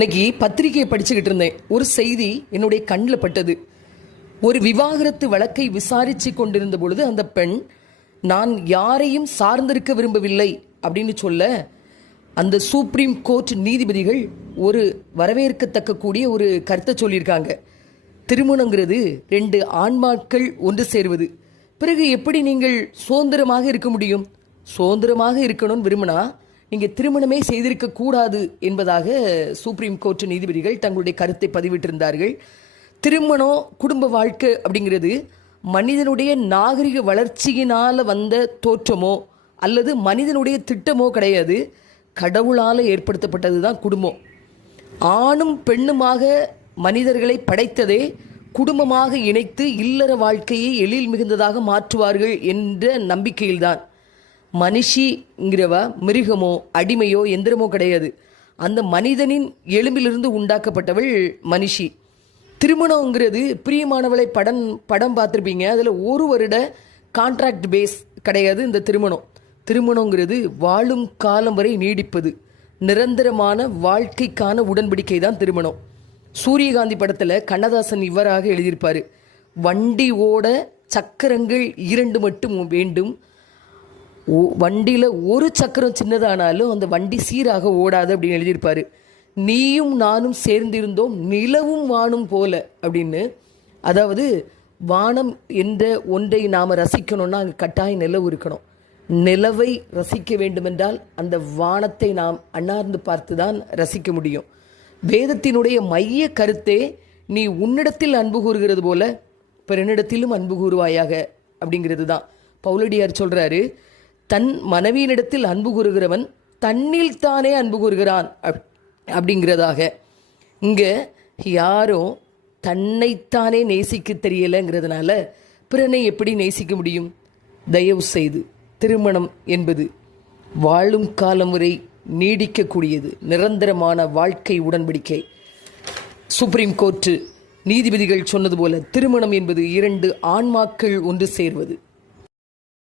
இன்னைக்கு பத்திரிகையை படிச்சுக்கிட்டு இருந்தேன். ஒரு செய்தி என்னுடைய கண்ணில் பட்டது. ஒரு விவாகரத்து வழக்கை விசாரித்து கொண்டிருந்த பொழுது அந்த பெண், நான் யாரையும் சார்ந்திருக்க விரும்பவில்லை அப்படின்னு சொல்ல, அந்த சுப்ரீம் கோர்ட் நீதிபதிகள் ஒரு வரவேற்கத்தக்க கூடிய ஒரு கருத்தை சொல்லியிருக்காங்க. திருமணங்கிறது 2 ஆன்மாக்கள் ஒன்று சேருவது. பிறகு எப்படி நீங்கள் சுதந்திரமாக இருக்க முடியும்? சுதந்திரமாக இருக்கணும்னு விரும்பினா நீங்கள் திருமணமே செய்திருக்க கூடாது என்பதாக சுப்ரீம் கோர்ட் நீதிபதிகள் தங்களுடைய கருத்தை பதிவிட்டிருந்தார்கள். திருமணம், குடும்ப வாழ்க்கை அப்படிங்கிறது மனிதனுடைய நாகரிக வளர்ச்சியினால் வந்த தோற்றமோ அல்லது மனிதனுடைய திட்டமோ கிடையாது. கடவுளால் ஏற்படுத்தப்பட்டது தான் குடும்பம். ஆணும் பெண்ணுமாக மனிதர்களை படைத்ததே குடும்பமாக இணைத்து இல்லற வாழ்க்கையை எழில் மிகுந்ததாக மாற்றுவார்கள் என்ற நம்பிக்கையில்தான். மனுஷிங்கிறவ மிருகமோ அடிமையோ எந்திரமோ கிடையாது. அந்த மனிதனின் எலும்பிலிருந்து உண்டாக்கப்பட்டவள் மனுஷி. திருமணங்கிறது பிரியமானவளை படம் பார்த்துருப்பீங்க. அதில் 1 வருட கான்ட்ராக்ட் பேஸ் கிடையாது இந்த திருமணம். திருமணங்கிறது வாழும் காலம் வரை நீடிப்பது, நிரந்தரமான வாழ்க்கைக்கான உடன்படிக்கை தான் திருமணம். சூரியகாந்தி படத்தில் கண்ணதாசன் இவ்வாறாக எழுதியிருப்பார், வண்டி ஓட சக்கரங்கள் 2 மட்டும் வேண்டும், வண்டியில் ஒரு சக்கரம் சின்னதானாலும் அந்த வண்டி சீராக ஓடாது அப்படின்னு எழுதியிருப்பார். நீயும் நானும் சேர்ந்திருந்தோம் நிலவும் வானும் போல அப்படின்னு. அதாவது வானம் என்ற ஒன்றை நாம் ரசிக்கணும்னா அங்கே கட்டாயம் நிலவு இருக்கணும். நிலவை ரசிக்க வேண்டுமென்றால் அந்த வானத்தை நாம் அண்ணார்ந்து பார்த்து தான் ரசிக்க முடியும். வேதத்தினுடைய மைய கருத்தே, நீ உன்னிடத்தில் அன்பு கூறுகிறது போல பிறனிடத்திலும் அன்பு கூறுவாயாக அப்படிங்கிறது தான். பவுலடியார் சொல்கிறாரு, தன் மனைவியினிடத்தில் அன்பு கூறுகிறவன் தன்னில் தானே அன்பு கூறுகிறான் அப்படிங்கிறதாக. இங்கே யாரும் தன்னைத்தானே நேசிக்க தெரியலைங்கிறதுனால பிறனை எப்படி நேசிக்க முடியும்? தயவு செய்து, திருமணம் என்பது வாழும் காலம் வரை நீடிக்கக்கூடியது, நிரந்தரமான வாழ்க்கை உடன்படிக்கை. சுப்ரீம் கோர்ட்டு நீதிபதிகள் சொன்னது போல திருமணம் என்பது 2 ஆன்மாக்கள் ஒன்று சேர்வது.